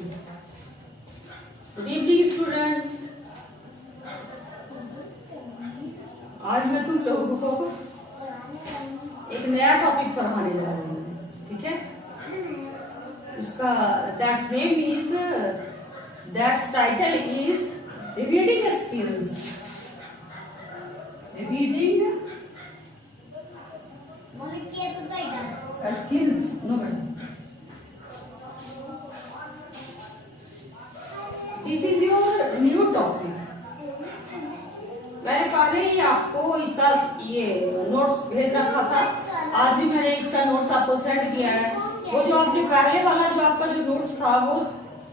Good evening students. आज मैं तुम लोगों को एक नया टॉपिक पढ़ाने जा रही हूँ, ठीक है। उसका that's title is reading skills. Reading skills no madam, this is your new topic. मैंने पहले ही आपको इसका ये नोट्स भेज रखा था, आज भी मैंने इसका नोट्स आपको सेंड किया है। वो जो आपने पहले वाला जो आपका जो नोट्स था वो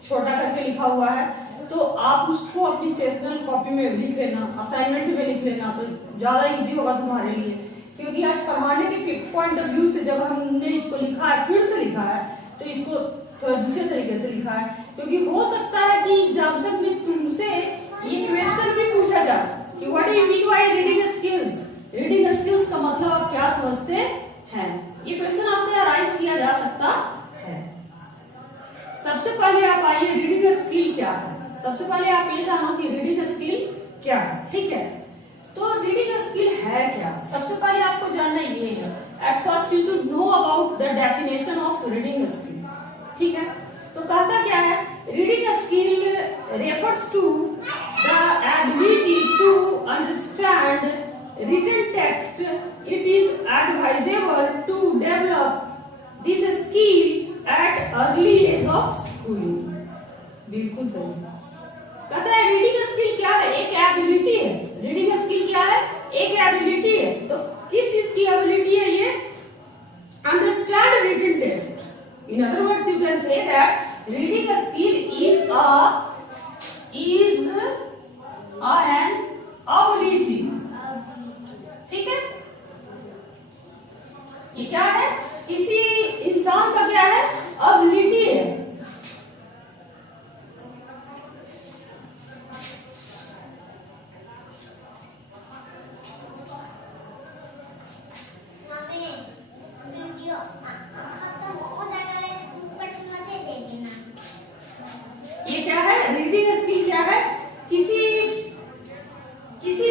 छोटा करके लिखा हुआ है, तो आप उसको अपनी सेशनल कॉपी में लिख लेना, असाइनमेंट में लिख लेना, तो ज्यादा इजी होगा तुम्हारे लिए। क्योंकि आज पढ़ाने के पॉइंट ऑफ व्यू से जब हमने इसको लिखा है, फिर से लिखा है, तो इसको थोड़ा दूसरे तरीके से लिखा है। क्योंकि हो सकता है कि एग्जामिनेशन में तुमसे ये क्वेश्चन भी पूछा जाए कि what do you mean by reading skills. Reading skills का मतलब आप क्या समझते हैं, ये क्वेश्चन आपसे अराइज किया जा सकता है। सबसे पहले आप आइए, रीडिंग स्किल क्या है। सबसे पहले आप ये जानो कि रीडिंग स्किल क्या है, ठीक है। तो रीडिंग स्किल है क्या, सबसे पहले आपको जानना ये है। At first you should know about the definition of reading skill, ठीक है। तो कहता क्या है, reading skill refers to the ability to understand written text. It is advisable to develop this skill at early age of schooling. बिल्कुल सही। कहता है रीडिंग स्किल क्या है, एक एबिलिटी है। रीडिंग स्किल क्या है, एक एबिलिटी है। तो किस चीज की एबिलिटी है ये, understand written text. In other words you can say that reading skill is an ability, ठीक है। ये क्या है, किसी इंसान का क्या है, एबिलिटी है। ये क्या है, रीडिंग स्किल क्या है, किसी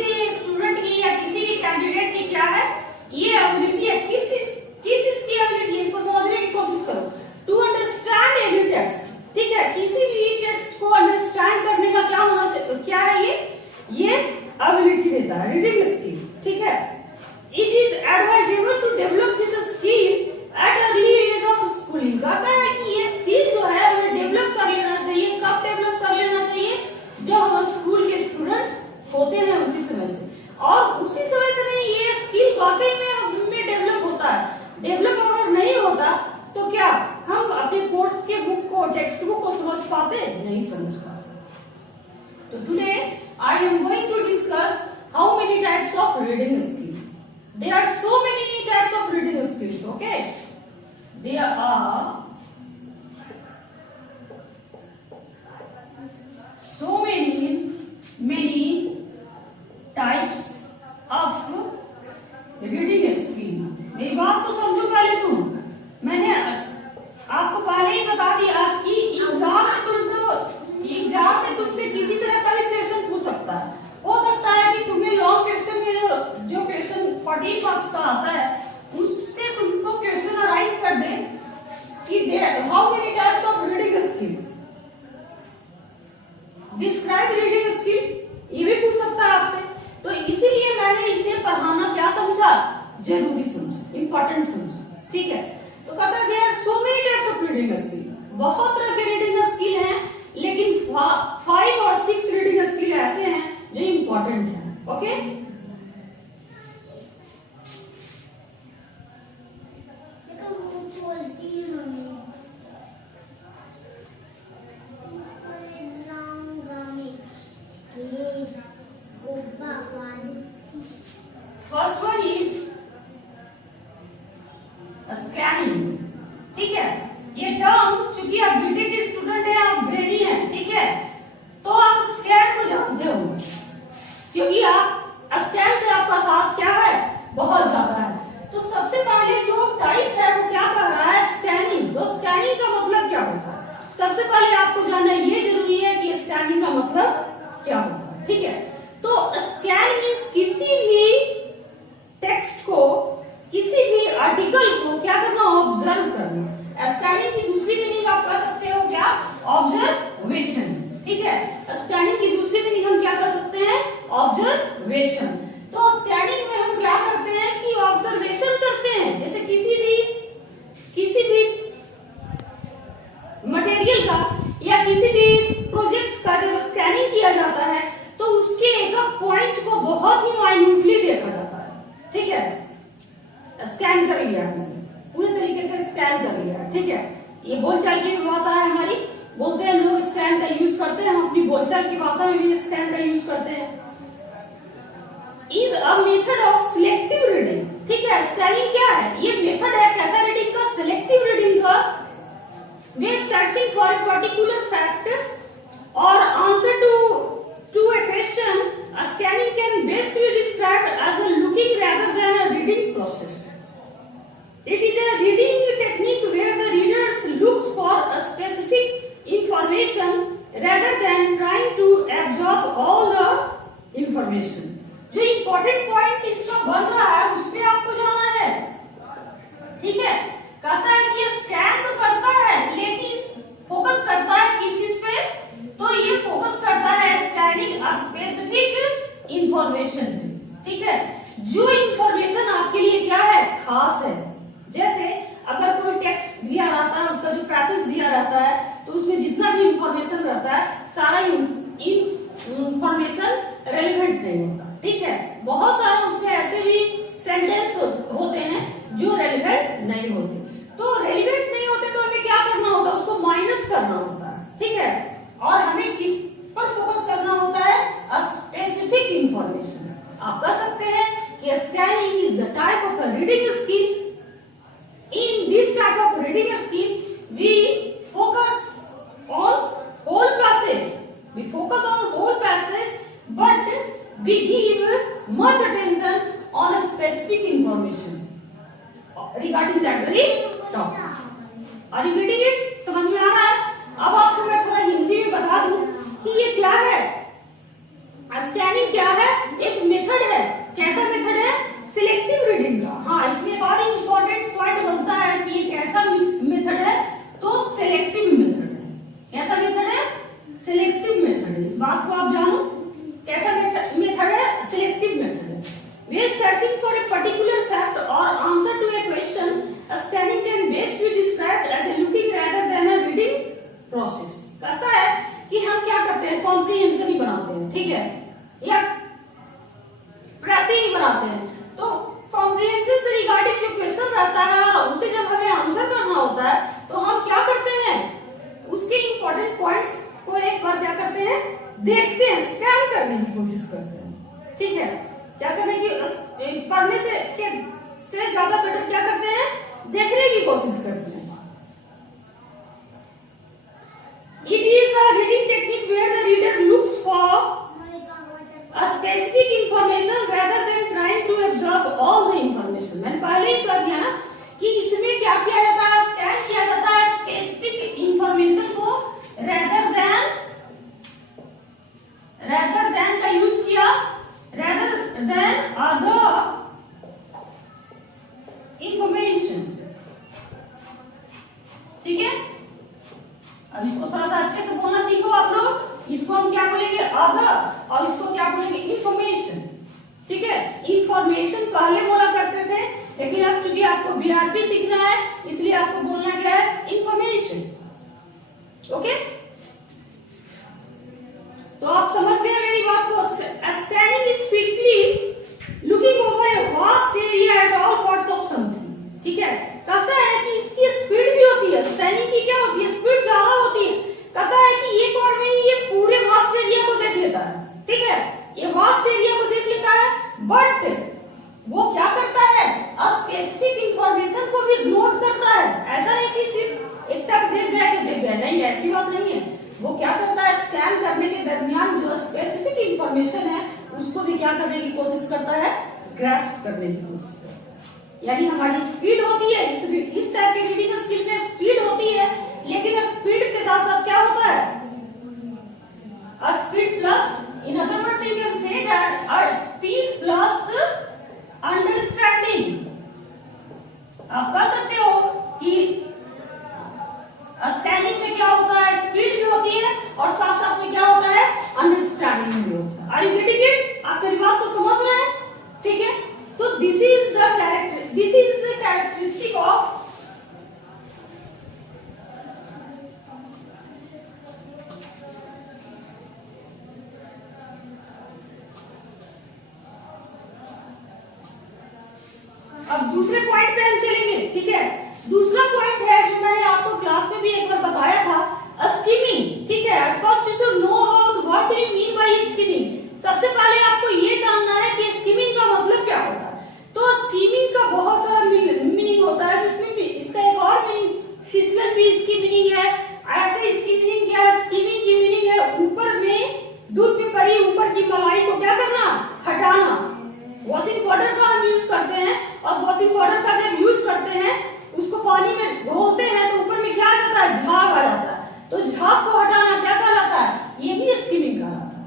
भी स्टूडेंट की या किसी भी कैंडिडेट की क्या है, ये एबिलिटी है। किस इसकी एबिलिटी है, इसको समझने की कोशिश करो। टू अंडरस्टैंड एनी टेक्स्ट, ठीक है। किसी भी टेक्स्ट को अंडरस्टैंड करने का क्या होना चाहिए, क्या है ये एबिलिटी देता है, रीडिंग स्किल, ठीक है। It is advisable to develop this skill at early age of schooling. कहता है कि ये स्किल जो है हमें डेवलप कर लेना चाहिए। कब डेवलप कर लेना चाहिए, जब हम स्कूल के स्टूडेंट होते हैं उसी समय से। और उसी समय से नहीं, ये स्किल वाकई में डेवलप होता है। डेवलप अगर नहीं होता तो क्या हम अपने कोर्स के बुक को, टेक्स्ट बुक को समझ पाते, नहीं समझ पाते। तो today I am going to discuss how many types of reading skill. There are so many types of reading skills, okay. There are so many types of reading skill। मेरी बात तो समझो पहले तुम। मैंने आपको पहले ही बता दिया कि एग्जाम में तुमसे किसी तरह का भी सबसे पहले आपको जानना ये जरूरी है कि स्कैनिंग का मतलब क्या होता है। ठीक है, तो स्कैन मीन्स किसी भी टेक्स्ट को, किसी भी आर्टिकल को क्या करना, ऑब्जर्व करना। स्कैनिंग की दूसरी मीनिंग आप कर सकते हो क्या, ऑब्जर्वेशन। ठीक है, स्कैनिंग की दूसरी मीनिंग हम क्या कर सकते हैं, ऑब्जर्वेशन। तो स्कैनिंग में हम क्या करते हैं कि ऑब्जर्वेशन करते हैं। जैसे किसी भी मटेरियल का या किसी भी प्रोजेक्ट का जब स्कैनिंग किया जाता है तो उसके एक पॉइंट को बहुत ही माइन्यूटली देखा जाता है। ठीक है, स्कैन कर लिया हमने, पूरे तरीके से स्कैन कर लिया। ठीक है, ये बोलचाल की भाषा है हमारी, बोलते हैं लोग स्कैन का यूज करते हैं, हम अपनी बोलचाल की भाषा में भी स्कैन का यूज करते हैं। Is a method of selective reading. ठीक है, स्कैनिंग क्या है, ये मेथड है कैसा रीडिंग का, सिलेक्टिव रीडिंग का। When searching for a particular fact or answer to a question, a scanning can best be described as a looking rather than a reading process. It is a reading technique where the reader looks for a specific information rather than trying to absorb all the information. जो important point इसका बन रहा है उसमें आपको जाना है। ठीक है, कहता है कि ये स्कैन तो करता है लेकिन फोकस करता है किस चीज पे, तो ये फोकस करता है स्कैनिंग स्पेसिफिक इंफॉर्मेशन। ठीक है, जो इंफॉर्मेशन आपके लिए क्या है, खास है। जैसे अगर कोई टेक्स्ट दिया रहता है, उसका जो पैसेज दिया रहता है, तो उसमें जितना भी इंफॉर्मेशन रहता है सारा इंफॉर्मेशन रेलिवेंट नहीं होता। ठीक है, बहुत सारे उसमें ऐसे भी सेंटेंस होते हैं जो रेलिवेंट नहीं होते। तो रेलिवेंट नहीं होते तो हमें क्या करना होता है, उसको माइनस करना होता है। ठीक है, और हमें किस पर फोकस करना होता है, स्पेसिफिक इंफॉर्मेशन। आप कह सकते हैं कि scanning is the type of reading skill. In this type of reading skill we focus on whole passage, but we give much attention on a specific information regarding that very topic। Are you getting it? समझ में आ रहा है? अब आपको मैं थोड़ा हिंदी में बता दूं कि ये क्या है। स्कैनिंग क्या है, एक मेथड है। कैसा मेथड है, सिलेक्टिव रीडिंग का। हाँ, इसमें एक और इम्पोर्टेंट पॉइंट बनता है कि ये कैसा मेथड है, तो सिलेक्टिव मेथड है। कैसा मेथड है, सिलेक्टिव मेथड है। इस बात को आप जानो, कैसा मेथड है, सिलेक्टिव मेथड है। When searching for a particular fact or answer to a question, a scanning can best be described as a looking rather than a reading process। कहता है कि हम क्या करते हैं, कॉम्प्रिहेंशन ही बनाते हैं। ठीक है, या प्रेसिंग बनाते हैं। तो कॉम्प्रिहेंशन से रिगार्डिंग जो क्वेश्चन रहता है और उसे जब हमें आंसर करना होता है तो हम क्या करते हैं, उसके इंपॉर्टेंट पॉइंट्स को एक बार क्या करते हैं, देखते हैं, स्कैन करने की कोशिश करते हैं। ठीक है, क्या करने की, पढ़ने से ज्यादा बेटर क्या करते हैं, देखने की कोशिश करते हैं। It is a reading technique where the reader looks for a specific information rather than trying to absorb all the information। मैंने पहले ही कर दिया ना कि इसमें क्या किया जाता है, स्कैन किया जाता है स्पेसिफिक इंफॉर्मेशन को, rather than का यूज किया, rather than other information। ठीक है, अब इसको थोड़ा सा अच्छे से बोलना सीखो आप लोग। इसको हम क्या बोलेंगे, अदर, और इसको क्या बोलेंगे, इंफॉर्मेशन। ठीक है, इंफॉर्मेशन पहले बोला करते थे, लेकिन अब चूंकि आपको बीआरपी सीखना है इसलिए आपको बोलना क्या है, इंफॉर्मेशन। ओके, तो आप समझ गए मेरी बात को। Scanning is quickly looking over a vast area at all parts of something. ठीक है, कहता है कि इसकी स्पीड भी होती है, स्कैनिंग की क्या होती है, स्पीड ज्यादा होती है। कहता है कि एक बार में ये पूरे वास्ट एरिया को देख लेता है। ठीक है, ये वास्ट एरिया को देख लेता है, बट वो क्या करता है, स्पेसिफिक इंफॉर्मेशन को भी नोट करता है। ऐसा नहीं कि सिर्फ एक तक देख गया, नहीं, ऐसी बात नहीं है। वो क्या करता है, स्कैन करने के दरमियान जो स्पेसिफिक इंफॉर्मेशन है उसको भी क्या करने की कोशिश करता है, ग्रास्प करने की कोशिश करता है। यानी हमारी स्पीड होती है, इस टाइप के रीडिंग स्किल में स्पीड होती है, लेकिन स्पीड के साथ साथ क्या और साथ साथ में क्या होता है, अंडरस्टैंडिंग भी होता है। Are you getting it? आप मेरी बात को समझ रहे हैं? ठीक है, तो this is the characteristic of अब दूसरे पॉइंट पे हम चलेंगे। ठीक है, दूसरा पॉइंट है जो मैंने आपको क्लास में भी एक बार बताया था, स्कीमिंग। ठीक है, first you should know about what do you mean by skimming. सबसे पहले आपको ये जानना है कि स्कीमिंग का मतलब क्या होता है। तो स्कीमिंग का बहुत सारा मीनिंग होता है, जिसमें इसका एक और मीनिंग फिसलन भी इसकी मीनिंग है। ऐसे इसकी मीनिंग क्या है? स्कीमिंग की मीनिंग है ऊपर में दूध में पड़ी ऊपर की मलाई को क्या करना, हटाना। वॉशिंग पाउडर का हम यूज करते हैं, और वॉशिंग पाउडर का जब यूज करते हैं उसको पानी में धोते हैं तो ऊपर में क्या आ जाता है, झाग आ जाता है। तो झाग को हटाना क्या कहलाता है, ये भी स्कीमिंग कहलाता है।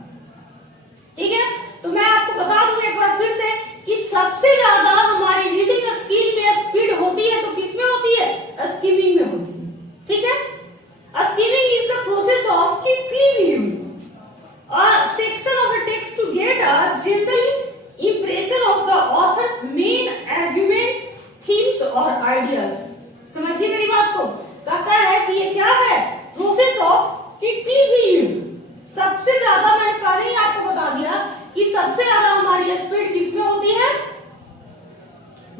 ठीक है, तो मैं आपको बता दूं एक बार फिर से कि सबसे ज्यादा हमारी रीडिंग स्किल में स्पीड होती है तो किसमें होती है, स्कीमिंग में होती है। ठीक है, skimming is the process of previewing a section of a text to get a general impression of the author's main argument, themes और ideas। समझिए मेरी बात को, कहता है कि ये क्या है, प्रोसेस ऑफ प्रीव्यूइंग। सबसे ज्यादा मैंने पहले ही आपको बता दिया कि सबसे ज्यादा हमारी स्पीड किसमें होती है,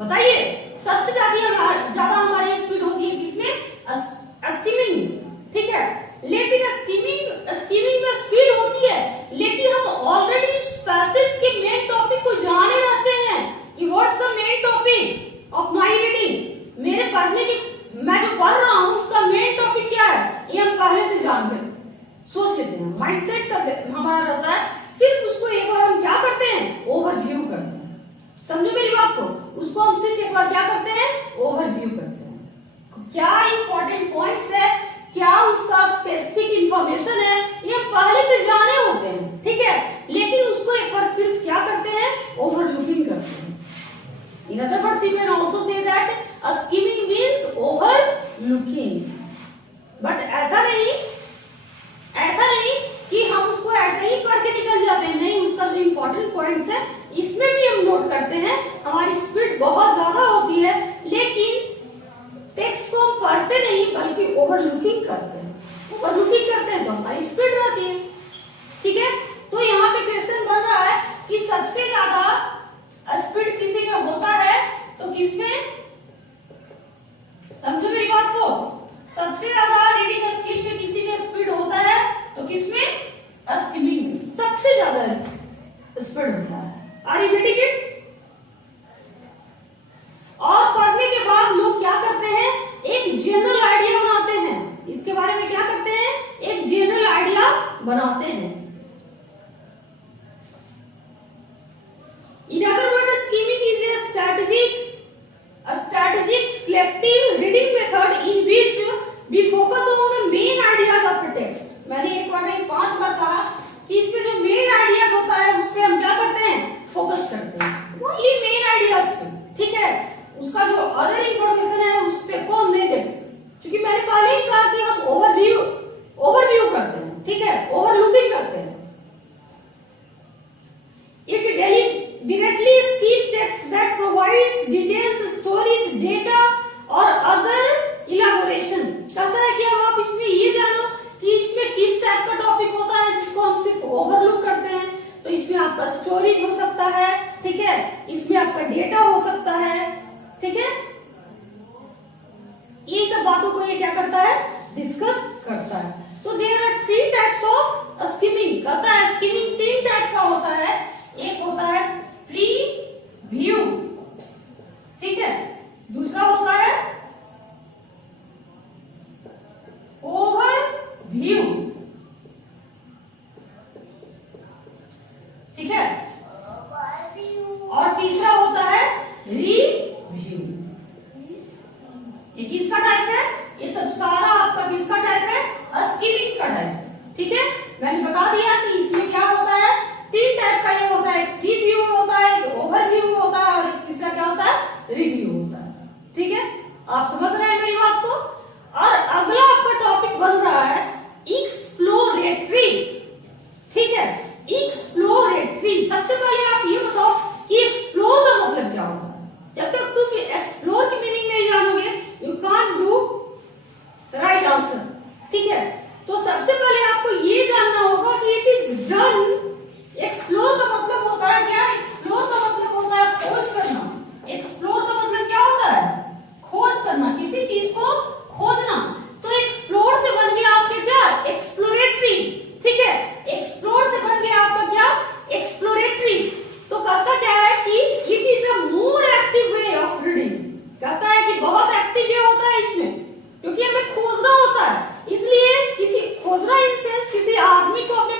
बताइए। सबसे ज्यादा हमारी स्पीड होती है किसमें, स्कीमिंग। ठीक है, लेकिन स्कीमिंग में स्पीड होती है, लेकिन हम ऑलरेडी पैसेज के मेन टॉपिक को जाने रहते हैं कि what's the main topic of my reading. मेरे पढ़ने की, मैं जो पढ़ रहा हूँ उसका मेन टॉपिक क्या है, ये हम पहले से जानते हैं, सोच लेते हैं, माइंडसेट हमारा रहता है। सिर्फ उसको एक बार हम क्या करते हैं, ओवरव्यू करते हैं। समझो मेरी बात को, उसको हम सिर्फ एक बार क्या करते हैं, ओवरव्यू करते हैं। क्या इंपॉर्टेंट पॉइंट्स है, क्या उसका स्पेसिफिक इंफॉर्मेशन है, ये पहले से जाने होते हैं। ठीक है, लेकिन उसको एक बार सिर्फ क्या करते हैं, ओवरलुकिंग करते हैं। In other words you can also say that skimming means overlooking. But ऐसा नहीं कि हम उसको ऐसे ही करके निकल जाते हैं, नहीं, उसका जो इंपॉर्टेंट पॉइंट्स है इसमें भी हम नोट करते हैं। हमारी स्पीड बहुत ज्यादा होती है, लेकिन टेक्स्ट को हम पढ़ते नहीं बल्कि ओवरलुकिंग करते हैं। ओवरलुकिंग करते हैं तो हमारी स्पीड रहती है। ठीक है, तो यहाँ पे क्वेश्चन बन रहा है कि सबसे ज्यादा स्पीड किसी में होता है तो किसमें, समझो मेरी बात को, सबसे ज्यादा रीडिंग स्किल में किसी में स्पीड होता है तो किसमें, स्कीमिंग में सबसे ज्यादा स्पीड होता है। Are you getting it? और पढ़ने के बाद लोग क्या करते हैं, एक जनरल आइडिया बनाते हैं। इसके बारे में क्या करते हैं, एक जनरल आइडिया बनाते हैं। In other words, skimming is a strategic selective reading method in which we focus on the main ideas of the text। मैंने एक बार में 5 बार कहा कि इसमें जो मेन आइडियाज होता है उस पर हम क्या करते हैं, फोकस करते हैं, ओनली मेन आइडियाज पे। ठीक है, उसका जो अदर इंफॉर्मेशन है उस पे को हम नहीं देखते, क्योंकि मैंने पहले ही कहा कि हम ओवरव्यू करते हैं। ठीक है, ओवरलुकिंग करते हैं। It directly skim text that provides details, stories, data और other elaboration। कहता है कि अब आप इसमें ये जानो कि इसमें किस टाइप का टॉपिक होता है जिसको हम सिर्फ ओवरलुक करते हैं। तो इसमें आपका स्टोरीज हो सकता है, ठीक है, इसमें आपका डेटा हो सकता है। ठीक है, ये सब बातों को ये क्या करता है, डिस्कस करता है। तो there are 3 types of skimming. कहता है स्कीमिंग 3 टाइप का होता है। एक होता है प्रीव्यू, ठीक है, दूसरा होता है ओवरव्यू, ठीक है, और तीसरा होता है रिव्यू। ये किसका टाइप है, ये सब सारा आपका किसका टाइप है, स्कीमिंग का टाइप। ठीक है, मैंने बता दिया कि इसमें क्या होता है, 3 टाइप का ये होता है, प्रीव्यू होता है, ओवरव्यू होता है, और तीसरा क्या होता है, रिव्यू होता है। ठीक है, आप समझ रहे हैं मेरी बात को। और अगला आपका टॉपिक बन रहा है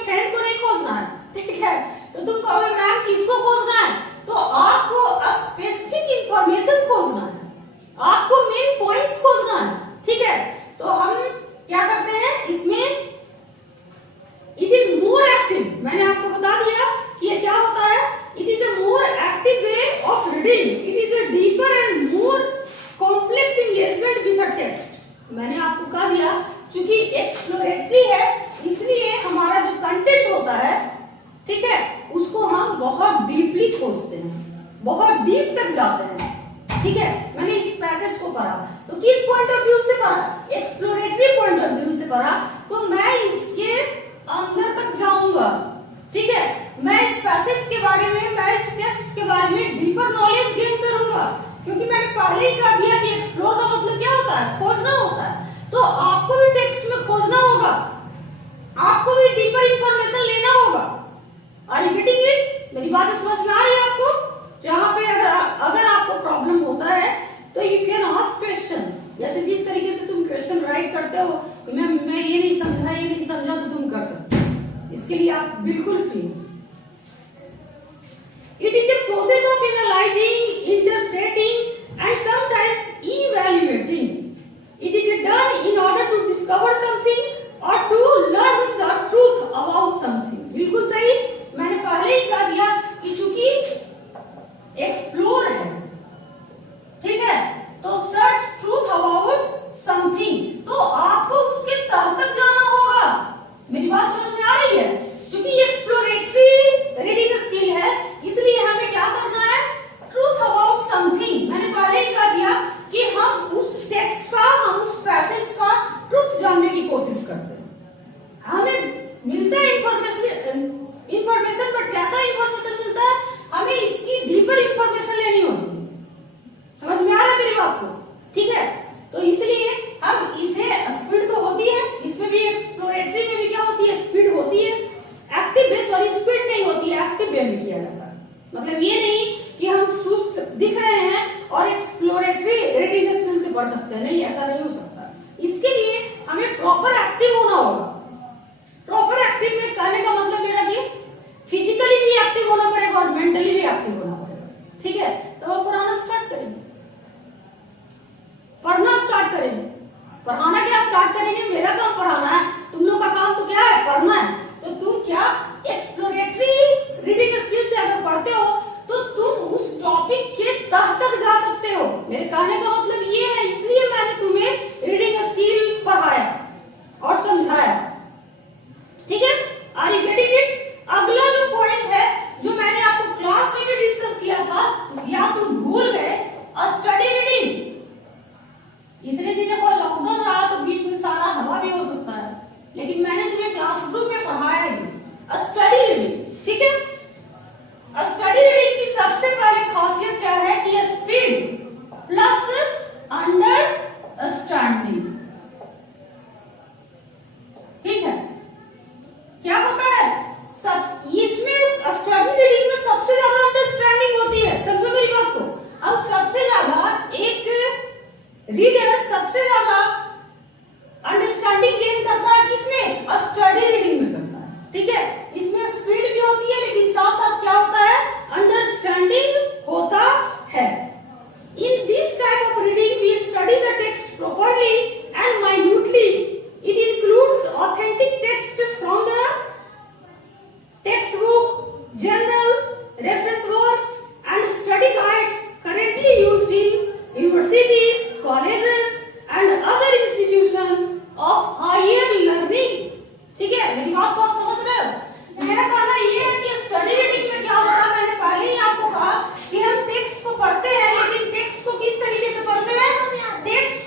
फ्रेंड को नहीं खोजना है, ठीक है। तो तुम कहोगे मैम किसको खोजना है, तो आपको स्पेसिफिक इंफॉर्मेशन खोजना है, आपको मेन पॉइंट्स खोजना है, ठीक है। तो हम क्या करते हैं इसमें, इट इज मोर एक्टिव, मैंने आपको बता दिया कि ये क्या होता है, it is a more active way of reading, it is a deeper and more complex engagement with the text. मैंने आपको कहा दिया क्योंकि एक्सप्लोरेटरी है, इसलिए हमारा जो कंटेंट होता है, ठीक है, उसको हम बहुत डीपली खोजते हैं, बहुत डीप तक जाते हैं, ठीक है। मैंने इस पैसेज को पढ़ा तो किस पॉइंट ऑफ व्यू से पढ़ा, एक्सप्लोरेटरी पॉइंट ऑफ व्यू से पढ़ा, तो मैं इसके अंदर तक जाऊंगा, ठीक है। मैं इस पैसेज के बारे में, मैं इस टेक्स्ट के बारे में डीपर नॉलेज गेन करूंगा, क्योंकि मैंने पहले ही कहा दिया कि एक्सप्लोर का मतलब क्या होता है, खोजना होता है। तो आपको भी टेक्स्ट में खोजना होगा, आपको भी डीपर इंफॉर्मेशन लेना होगा। Are you getting it? मेरी बात समझ में आ रही है आपको? जहां पे अगर आपको प्रॉब्लम होता है तो यू कैन आस्क क्वेश्चन, जैसे जिस तरीके से तुम क्वेश्चन राइट करते हो कि मैं ये नहीं समझा, ये नहीं समझा, तो तुम कर सकते हो, इसके लिए आप बिल्कुल free. It is a process of analysing, interpreting and sometimes evaluating. It is done in order to discover something और to learn the truth about something. बिल्कुल सही, मैंने पहले ही कह दिया कि चूंकि एक्सप्लोर है, ठीक है, तो सर्च ट्रूथ अबाउट समथिंग, तो आपको उसके तह तक जाना होगा। मेरी बात समझ में आ रही है? क्योंकि एक्सप्लोरेटरी रीडिंग स्किल है, इसलिए हमें क्या करना है, ट्रूथ अबाउट समथिंग। मैंने पहले ही कह दिया कि हम उस टेक्स्ट का, हम उस पैसेज का ट्रूथ जानने की कोशिश करते हैं। हमें मिलता है इंफॉर्मेशन, बट कैसा इंफॉर्मेशन मिलता है, हमें इसकी डीपर इंफॉर्मेशन लेनी होती है। समझ में आ रहा है मेरी बात को? ठीक है, तो इसलिए हम इसे, स्पीड तो होती है इसमें भी, एक्सप्लोरेटरी में भी क्या होती है, स्पीड होती है। एक्टिव वे, सॉरी स्पीड नहीं होती है, एक्टिव वे में किया जाता है। मतलब ये नहीं कि हम सुस्त दिख रहे हैं और एक्सप्लोरेटरी रीडिंग स्किल से पढ़ सकते हैं, नहीं, ऐसा नहीं हो सकता। इसके लिए हमें प्रॉपर एक्टिव होना होगा। प्रॉपर एक्टिव में कहने का मतलब मेरा कि फिजिकली भी एक्टिव होना पड़ेगा और मेंटली भी एक्टिव होना पड़ेगा, ठीक है। तो हम पढ़ाना स्टार्ट करेंगे, पढ़ना स्टार्ट करेंगे, पढ़ाना क्या स्टार्ट करेंगे, मेरा काम पढ़ाना है, तुम लोग का काम तो क्या है, पढ़ना है। तो तुम क्या एक्सप्लोरेटरी रीडिंग स्किल से अगर पढ़ते हो तो तुम उस टॉपिक के तह तक जा सकते हो। मेरे कहने का मतलब ये है, इसलिए मैंने तुम्हें रीडिंग स्किल पढ़ाया और समझाया, ठीक है। Are you getting it? अगला जो पॉइंट है, जो मैंने आपको क्लास में भी डिस्कस किया था, या तुम भूल गए, स्टडी रीडिंग। इतने दिनों को लॉकडाउन रहा तो बीच में सारा हवा भी हो सकता है, लेकिन मैंने तुम्हें क्लासरूम में पढ़ाया ही स्टडी रीडिंग, ठीक है। स्टडी रीडिंग की सबसे पहले खासियत क्या है कि स्पीड प्लस अंडरस्टैंडिंग, ठीक है। क्या होता है, इसमें स्टडी रीडिंग में सबसे ज्यादा अंडरस्टैंडिंग होती है। समझो मेरी बात को, अब सबसे ज्यादा एक रीडर सबसे ज्यादा अंडरस्टैंडिंग गेन करता है किसमें, स्टडी रीडिंग में करता है, ठीक है। इसमें स्पीड भी होती है, लेकिन साथ साथ क्या होता है, अंडरस्टैंडिंग होता है। In this type of reading we study the text properly and minutely. It includes authentic text from the text book, journals, reference works and study guides currently used in universities, colleges and other institutions of higher learning, ठीक है। मेरी बात को आप समझ रहे हो? मेरा कहना ये है कि स्टडी रीडिंग में क्या होता है, मैंने पहले ही आपको कहा कि हम टेक्स्ट को पढ़ते हैं, लेकिन टेक्स्ट को किस तरीके से पढ़ते हैं, टेक्स्ट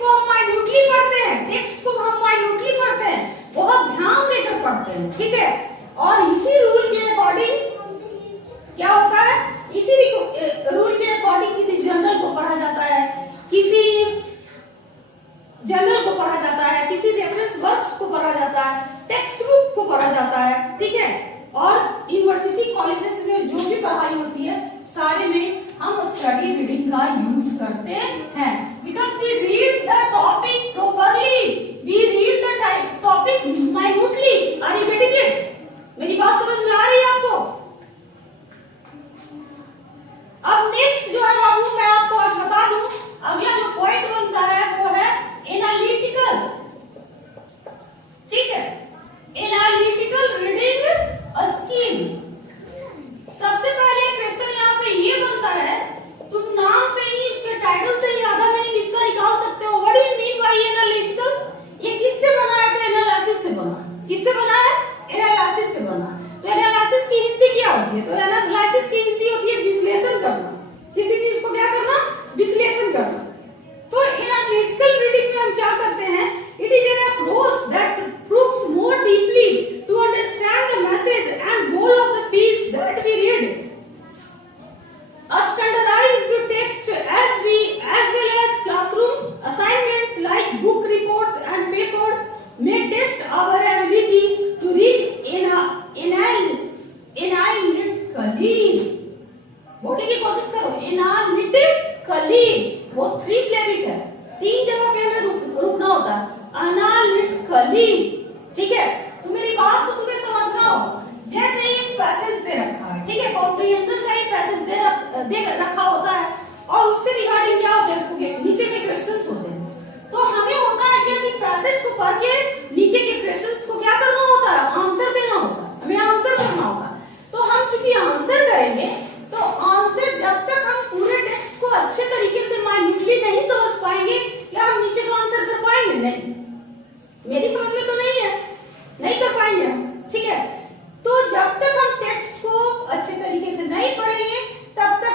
को हम माइन्यूटली पढ़ते हैं, टेक्स्ट को हम माइन्यूटली पढ़ते हैं, बहुत ध्यान देकर पढ़ते हैं, ठीक है। और इसी रूल के अकॉर्डिंग क्या होता है, इसी रूल के अकॉर्डिंग किसी जर्नल को पढ़ा जाता है, किसी जर्नल को पढ़ा जाता है, किसी रेफरेंस वर्क्स को पढ़ा जाता है, टेक्स्ट बुक को पढ़ा जाता है, ठीक है। और यूनिवर्सिटी कॉलेजेस में जो भी पढ़ाई होती है, सारे में हम स्टडी रीडिंग का यूज करते हैं, because we read the topic properly, we read the topic minutely. Are you getting it? Analytically. ठीक है, तो मेरी बात को तुम्हें समझना हो। जैसे एक पैसेज दे रखा है, ठीक है, कॉम्प्रिहेंशन का एक पैसेज दे रखा होता है और उससे रिगार्डिंग क्या होता है, नीचे के क्वेश्चंस होते हैं। तो हमें होता है कि अपनी पैसेज को पढ़ के नीचे के क्वेश्चंस को क्या करना होता है, आंसर देना होता है, हमें आंसर करना होता है। तो हम चूंकि आंसर करेंगे तो आंसर जब तक हम पूरे टेक्स्ट को अच्छे तरीके से माइन्यूटली नहीं समझ पाएंगे, क्या हम नीचे का आंसर कर पाएंगे? नहीं, मेरी समझ में तो नहीं है, नहीं कर पाएंगे हम। ठीक है, तो जब तक हम टेक्स्ट को अच्छे तरीके से नहीं पढ़ेंगे तब तक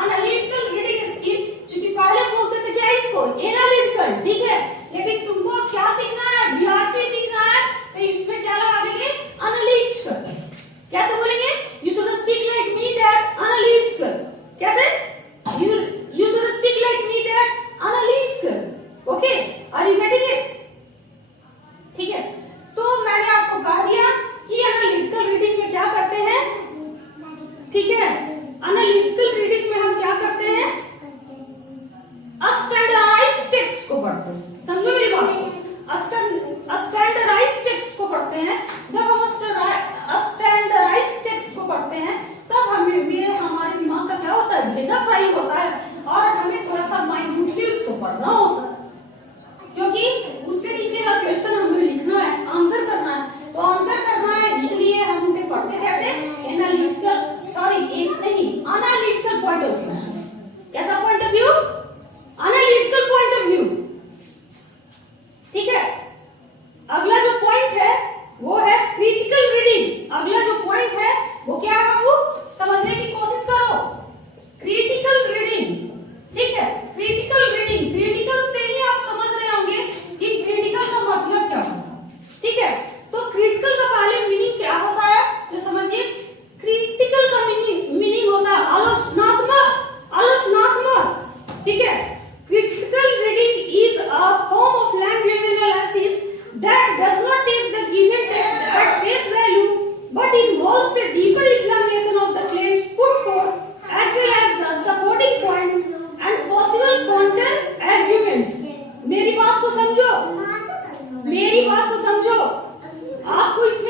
एनालिटिकल रीडिंग स्किल, चूंकि पहले बोलते थे क्या इसको, एनालिटिकल, ठीक है, लेकिन तुमको क्या सीखना है, बीआरपी सीखना है, तो इसमें क्या लगा देंगे, एनालिटिकल। कैसे बोलेंगे, you should speak like me that analytical. कैसे, you should speak like me that analytical. Okay, are you getting it? ठीक है, तो मैंने आपको कह दिया कि एनालिटिकल रीडिंग में क्या करते हैं। ठीक है, एनालिटिकल रीडिंग में हम क्या करते हैं, स्टैंडर्डाइज्ड टेक्स्ट को पढ़ते हैं। समझो मेरी बात को, स्टैंडर्डाइज्ड टेक्स्ट को पढ़ते हैं। जब हम स्टैंडर्डाइज्ड टेक्स्ट को पढ़ते हैं तब हमारे दिमाग का क्या होता है, भेजा फ्राई होता है और हमें थोड़ा सा माइन्यूटली उसको पढ़ना होता है, क्योंकि उससे नीचे का क्वेश्चन हमें लिखना है, आंसर करना है। तो आंसर करना है, इसलिए हम उसे पढ़ते कैसे, एनालिटिकल, सॉरी एक नहीं, एनालिटिकल पॉइंट ऑफ व्यू। कैसा point of view, analytical point of view. ठीक है, अगला जो पॉइंट है वो है क्रिटिकल रीडिंग। अगला जो पॉइंट है वो क्या है, आपको समझने की कोशिश करो, क्रिटिकल रीडिंग। ठीक है, क्रिटिकल रीडिंग, क्रिटिकल से ही आप समझ रहे होंगे कि क्रिटिकल का मतलब क्या होता है। ठीक है, तो क्रिटिकल का पहले मीनिंग क्या होता है, जो समझिए, क्रिटिकल का मीनिंग होता है आलोचनात्मक, आलोचनात्मक। ठीक है, critical reading is a form of language analysis that does not take the given text at face value but involves a deeper examination of the claims put forth as well as the supporting points and possible counter arguments। मेरी बात को समझो, मेरी बात को समझो, आपको इसमें